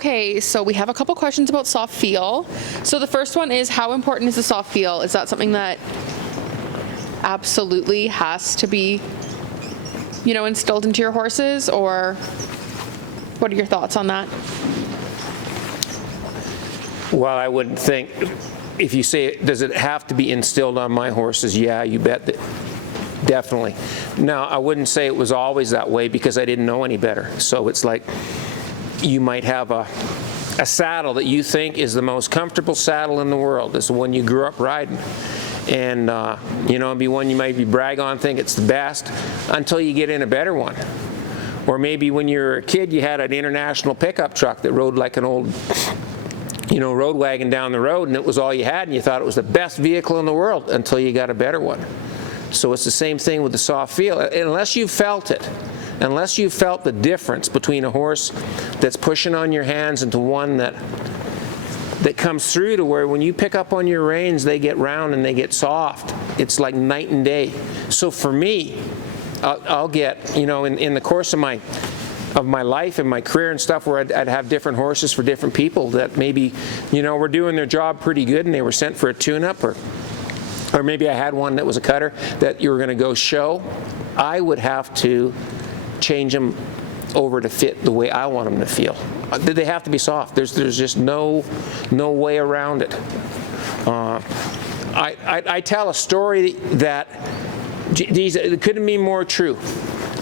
Okay, so we have a couple questions about soft feel. So the first one is, how important is the soft feel? Is that something that absolutely has to be, instilled into your horses, or what are your thoughts on that? Well, I wouldn't think, if you say, does it have to be instilled on my horses? Yeah, you bet that. Definitely. Now, I wouldn't say it was always that way because I didn't know any better. So it's like you might have a saddle that you think is the most comfortable saddle in the world. It's the one you grew up riding. And, it'd be one you might be brag on, think it's the best, until you get in a better one. Or maybe when you were a kid, you had an international pickup truck that rode like an old road wagon down the road, and it was all you had, and you thought it was the best vehicle in the world until you got a better one. So it's the same thing with the soft feel. Unless you felt it, unless you felt the difference between a horse that's pushing on your hands into one that comes through to where when you pick up on your reins, they get round and they get soft. It's like night and day. So for me, I'll get, in the course of my life and my career and stuff, where I'd have different horses for different people that maybe, were doing their job pretty good and they were sent for a tune-up, or maybe I had one that was a cutter that you were going to go show. I would have to change them over to fit the way I want them to feel. They have to be soft. There's just no way around it. I tell a story that, geez, it couldn't be more true.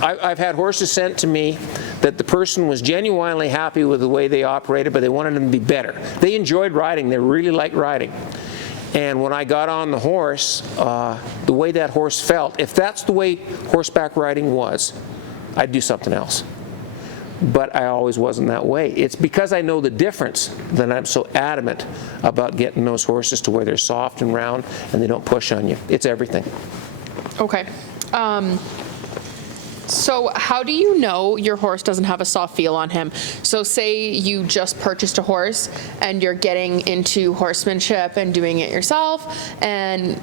I've had horses sent to me that the person was genuinely happy with the way they operated, but they wanted them to be better. They enjoyed riding. They really liked riding. And when I got on the horse, the way that horse felt, if that's the way horseback riding was, I'd do something else. But I always wasn't that way. It's because I know the difference that I'm so adamant about getting those horses to where they're soft and round and they don't push on you. It's everything. Okay. So how do you know your horse doesn't have a soft feel on him? So say you just purchased a horse and you're getting into horsemanship and doing it yourself, and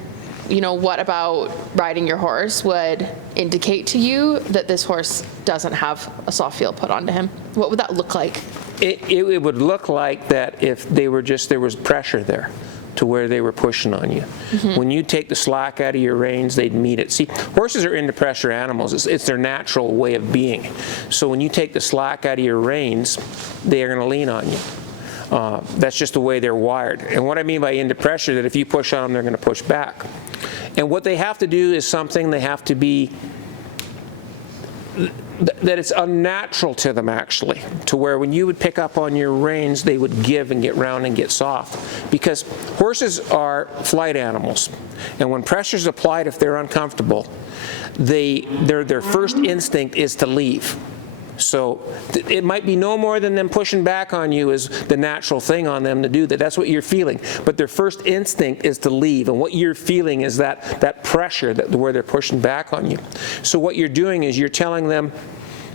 what about riding your horse would indicate to you that this horse doesn't have a soft feel put onto him? What would that look like? It would look like that if there was pressure there to where they were pushing on you. Mm-hmm. When you take the slack out of your reins, they'd meet it. See, horses are into pressure animals. It's their natural way of being. So when you take the slack out of your reins, they are going to lean on you. That's just the way they're wired. And what I mean by into pressure, that if you push on them, they're going to push back. And what they have to do is something they have to be, that it's unnatural to them, actually, to where when you would pick up on your reins, they would give and get round and get soft. Because horses are flight animals. And when pressure's applied, if they're uncomfortable, their first instinct is to leave. So it might be no more than them pushing back on you is the natural thing on them to do that. That's what you're feeling. But their first instinct is to leave. And what you're feeling is that pressure where they're pushing back on you. So what you're doing is you're telling them,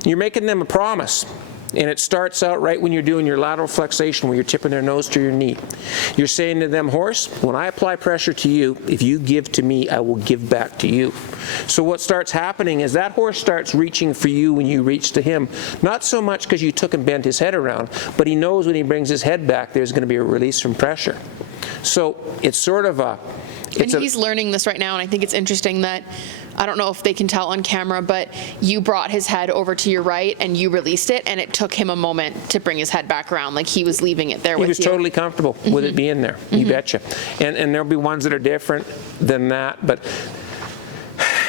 you're making them a promise. And it starts out right when you're doing your lateral flexation, where you're tipping their nose to your knee. You're saying to them, horse, when I apply pressure to you, if you give to me, I will give back to you. So what starts happening is that horse starts reaching for you when you reach to him. Not so much because you took and bent his head around, but he knows when he brings his head back, there's going to be a release from pressure. So it's sort of a... And he's learning this right now, and I think it's interesting that, I don't know if they can tell on camera, but you brought his head over to your right and you released it, and it took him a moment to bring his head back around, like he was leaving it there with you. He was totally comfortable with it being there, you betcha. And there'll be ones that are different than that, but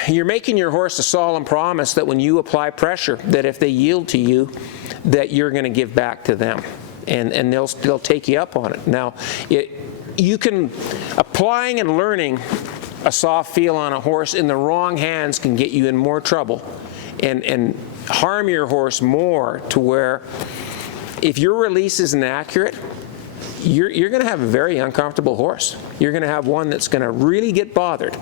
you're making your horse a solemn promise that when you apply pressure, that if they yield to you, that you're going to give back to them, and they'll take you up on it. Now, you can, applying and learning a soft feel on a horse in the wrong hands can get you in more trouble and harm your horse more, to where if your release isn't accurate, you're going to have a very uncomfortable horse. You're going to have one that's going to really get bothered.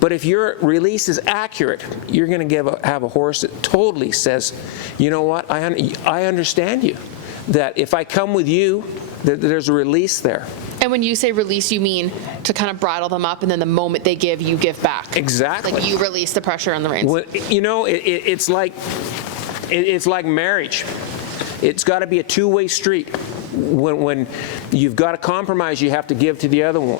But if your release is accurate, you're going to have a horse that totally says, you know what, I understand you. That if I come with you, there's a release there. And when you say release, you mean to kind of bridle them up, and then the moment they give, you give back. Exactly. Like you release the pressure on the reins. Well, it's like marriage. It's got to be a two-way street. when you've got a compromise you have to give to the other one,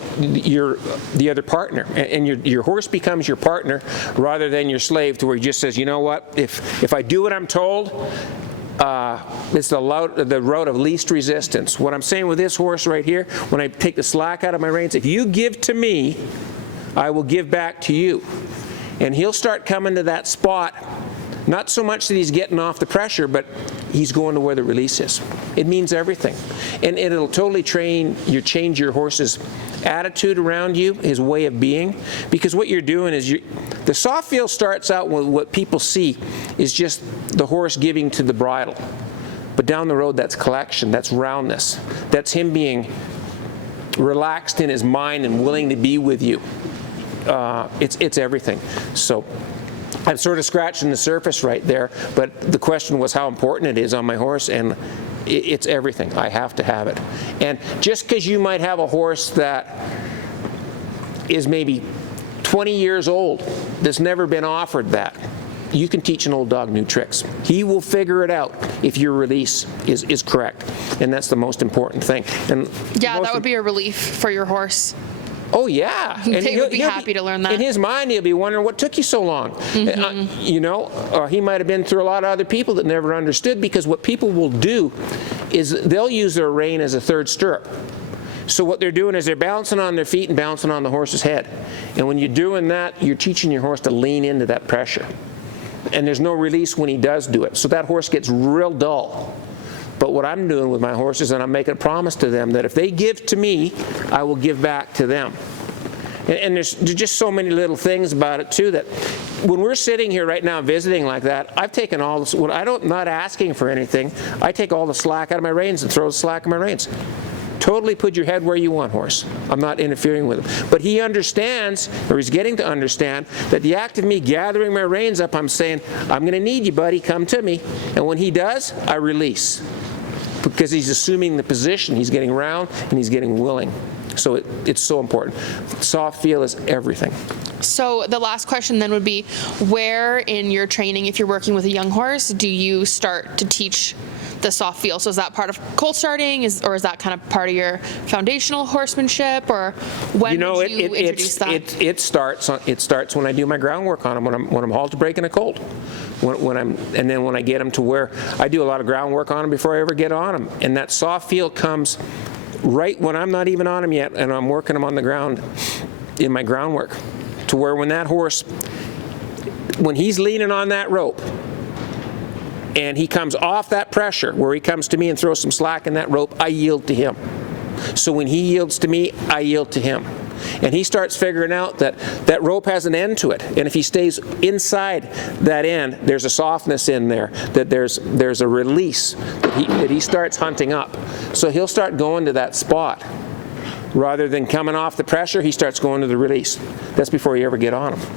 the other partner, and your horse becomes your partner rather than your slave, to where he just says, you know what, if I do what I'm told, it's the road of least resistance. What I'm saying with this horse right here, when I take the slack out of my reins, if you give to me, I will give back to you. And he'll start coming to that spot, not so much that he's getting off the pressure, but he's going to where the release is. It means everything. And it'll totally change your horse's attitude around you, his way of being. Because what you're doing is, the soft feel starts out with what people see is just the horse giving to the bridle. But down the road, that's collection, that's roundness. That's him being relaxed in his mind and willing to be with you. It's everything. So I'm sort of scratching the surface right there, but the question was how important it is on my horse, and it's everything. I have to have it. And just because you might have a horse that is maybe 20 years old that's never been offered that, you can teach an old dog new tricks. He will figure it out if your release is correct, and that's the most important thing. And yeah, that would be a relief for your horse. Oh, yeah. And they would be happy to learn that. In his mind, he'll be wondering what took you so long. Mm-hmm. He might have been through a lot of other people that never understood, because what people will do is they'll use their rein as a third stirrup. So what they're doing is they're balancing on their feet and balancing on the horse's head. And when you're doing that, you're teaching your horse to lean into that pressure. And there's no release when he does do it. So that horse gets real dull. But what I'm doing with my horses, and I'm making a promise to them that if they give to me, I will give back to them. And there's just so many little things about it too, that when we're sitting here right now visiting like that, I've taken all this, when not asking for anything, I take all the slack out of my reins and throw the slack in my reins. Totally put your head where you want, horse. I'm not interfering with him. But he understands, or he's getting to understand, that the act of me gathering my reins up, I'm saying, I'm going to need you, buddy, come to me. And when he does, I release. Because he's assuming the position, he's getting round, and he's getting willing. So it's so important. Soft feel is everything. So the last question then would be, where in your training, if you're working with a young horse, do you start to teach the soft feel? So is that part of colt starting, or is that kind of part of your foundational horsemanship, or when would you introduce that? It starts when I do my groundwork on them, when I'm halter breaking a colt. And then when I get them to where I do a lot of groundwork on them before I ever get on them. And that soft feel comes right when I'm not even on them yet, and I'm working them on the ground in my groundwork, to where when that horse, when he's leaning on that rope, and he comes off that pressure, where he comes to me and throws some slack in that rope, I yield to him. So when he yields to me, I yield to him. And he starts figuring out that that rope has an end to it. And if he stays inside that end, there's a softness in there, that there's a release that he starts hunting up. So he'll start going to that spot. Rather than coming off the pressure, he starts going to the release. That's before you ever get on him.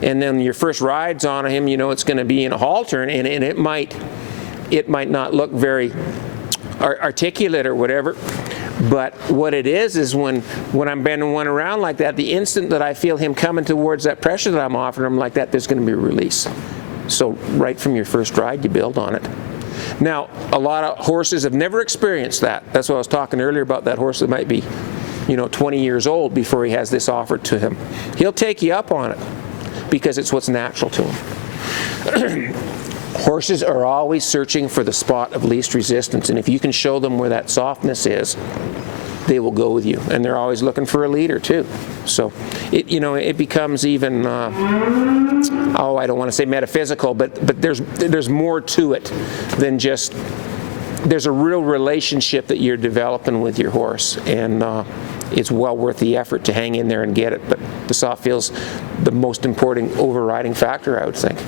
And then your first rides on him, it's going to be in a halter, and it might not look very articulate or whatever. But what it is when I'm bending one around like that, the instant that I feel him coming towards that pressure that I'm offering him like that, there's going to be a release. So right from your first ride, you build on it. Now, a lot of horses have never experienced that. That's what I was talking earlier about, that horse that might be 20 years old before he has this offered to him. He'll take you up on it because it's what's natural to him. Horses are always searching for the spot of least resistance, and if you can show them where that softness is, they will go with you. And they're always looking for a leader too. So it becomes even I don't want to say metaphysical, but there's more to it than just, there's a real relationship that you're developing with your horse, and it's well worth the effort to hang in there and get it. But the soft feel's the most important overriding factor, I would think.